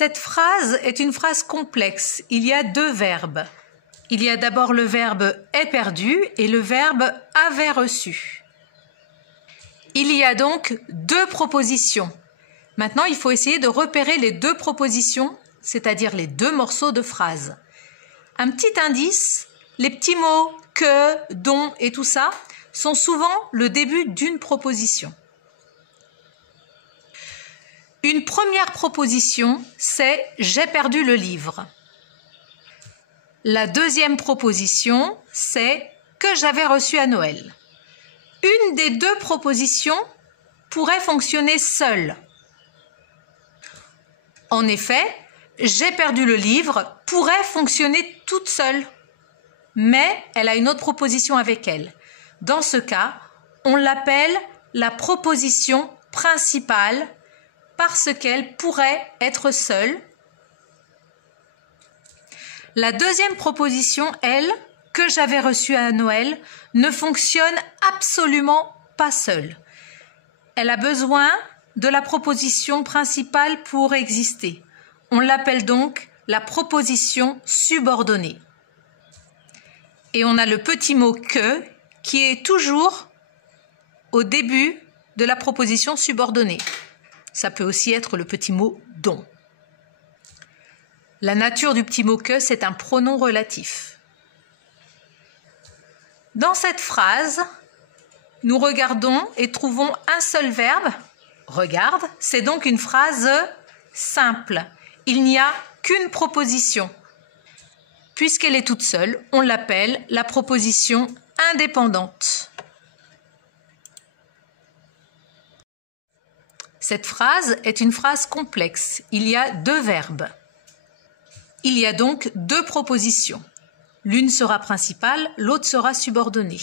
Cette phrase est une phrase complexe. Il y a deux verbes. Il y a d'abord le verbe est perdu et le verbe avait reçu. Il y a donc deux propositions. Maintenant, il faut essayer de repérer les deux propositions, c'est-à-dire les deux morceaux de phrase. Un petit indice, les petits mots que, dont et tout ça sont souvent le début d'une proposition. Une première proposition, c'est « j'ai perdu le livre ». La deuxième proposition, c'est « que j'avais reçu à Noël ». Une des deux propositions pourrait fonctionner seule. En effet, « j'ai perdu le livre » pourrait fonctionner toute seule, mais elle a une autre proposition avec elle. Dans ce cas, on l'appelle la proposition principale parce qu'elle pourrait être seule. La deuxième proposition, elle, que j'avais reçue à Noël, ne fonctionne absolument pas seule. Elle a besoin de la proposition principale pour exister. On l'appelle donc la proposition subordonnée. Et on a le petit mot « que » qui est toujours au début de la proposition subordonnée. Ça peut aussi être le petit mot « dont ». La nature du petit mot « que », c'est un pronom relatif. Dans cette phrase, nous regardons et trouvons un seul verbe. Regarde, c'est donc une phrase simple. Il n'y a qu'une proposition. Puisqu'elle est toute seule, on l'appelle la proposition indépendante. Cette phrase est une phrase complexe. Il y a deux verbes. Il y a donc deux propositions. L'une sera principale, l'autre sera subordonnée.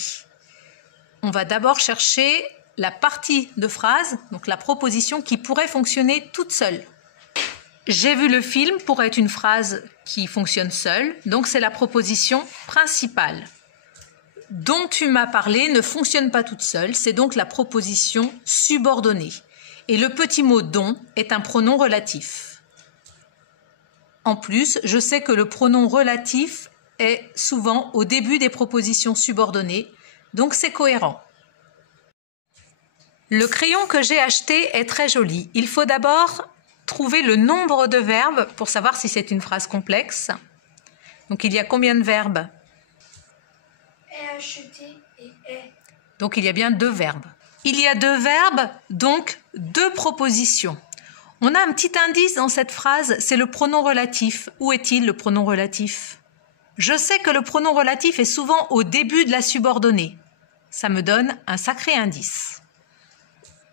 On va d'abord chercher la partie de phrase, donc la proposition qui pourrait fonctionner toute seule. J'ai vu le film pourrait être une phrase qui fonctionne seule, donc c'est la proposition principale. Dont tu m'as parlé ne fonctionne pas toute seule, c'est donc la proposition subordonnée. Et le petit mot « dont » est un pronom relatif. En plus, je sais que le pronom relatif est souvent au début des propositions subordonnées, donc c'est cohérent. Le crayon que j'ai acheté est très joli. Il faut d'abord trouver le nombre de verbes pour savoir si c'est une phrase complexe. Donc il y a combien de verbes? Est acheté et est. Donc il y a bien deux verbes. Il y a deux verbes, donc deux propositions. On a un petit indice dans cette phrase, c'est le pronom relatif. Où est-il le pronom relatif? Je sais que le pronom relatif est souvent au début de la subordonnée. Ça me donne un sacré indice.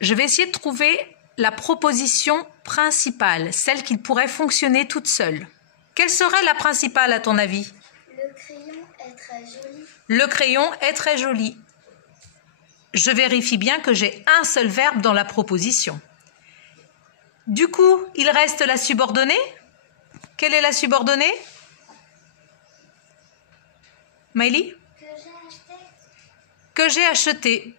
Je vais essayer de trouver la proposition principale, celle qui pourrait fonctionner toute seule. Quelle serait la principale à ton avis? Le crayon est très joli. Le crayon est très joli. Je vérifie bien que j'ai un seul verbe dans la proposition. Du coup, il reste la subordonnée. Quelle est la subordonnée? Maëlie? Que j'ai acheté. Que j'ai acheté.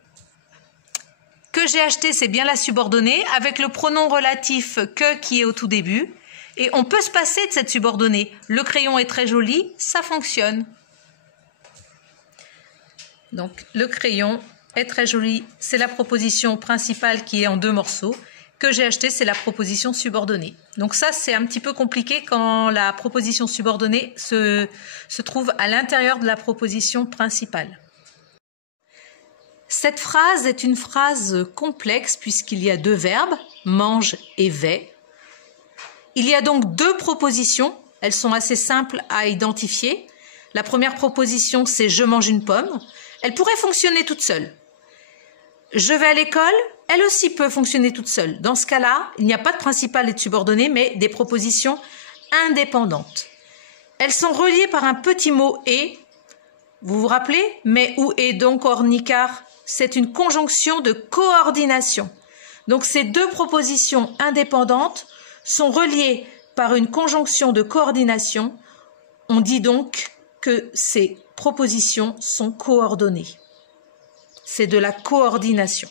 Que j'ai acheté, c'est bien la subordonnée avec le pronom relatif que qui est au tout début. Et on peut se passer de cette subordonnée. Le crayon est très joli, ça fonctionne. Donc, le crayon est très joli, c'est la proposition principale qui est en deux morceaux. Que j'ai acheté, c'est la proposition subordonnée. Donc ça, c'est un petit peu compliqué quand la proposition subordonnée se trouve à l'intérieur de la proposition principale. Cette phrase est une phrase complexe puisqu'il y a deux verbes, mange et vais. Il y a donc deux propositions, elles sont assez simples à identifier. La première proposition, c'est « je mange une pomme ». Elle pourrait fonctionner toute seule. « Je vais à l'école », elle aussi peut fonctionner toute seule. Dans ce cas-là, il n'y a pas de principale et de subordonnée, mais des propositions indépendantes. Elles sont reliées par un petit mot « et ». Vous vous rappelez? Mais, ou, et, donc, or, ni, car. C'est une conjonction de coordination. Donc, ces deux propositions indépendantes sont reliées par une conjonction de coordination. On dit donc que ces propositions sont coordonnées. C'est de la coordination.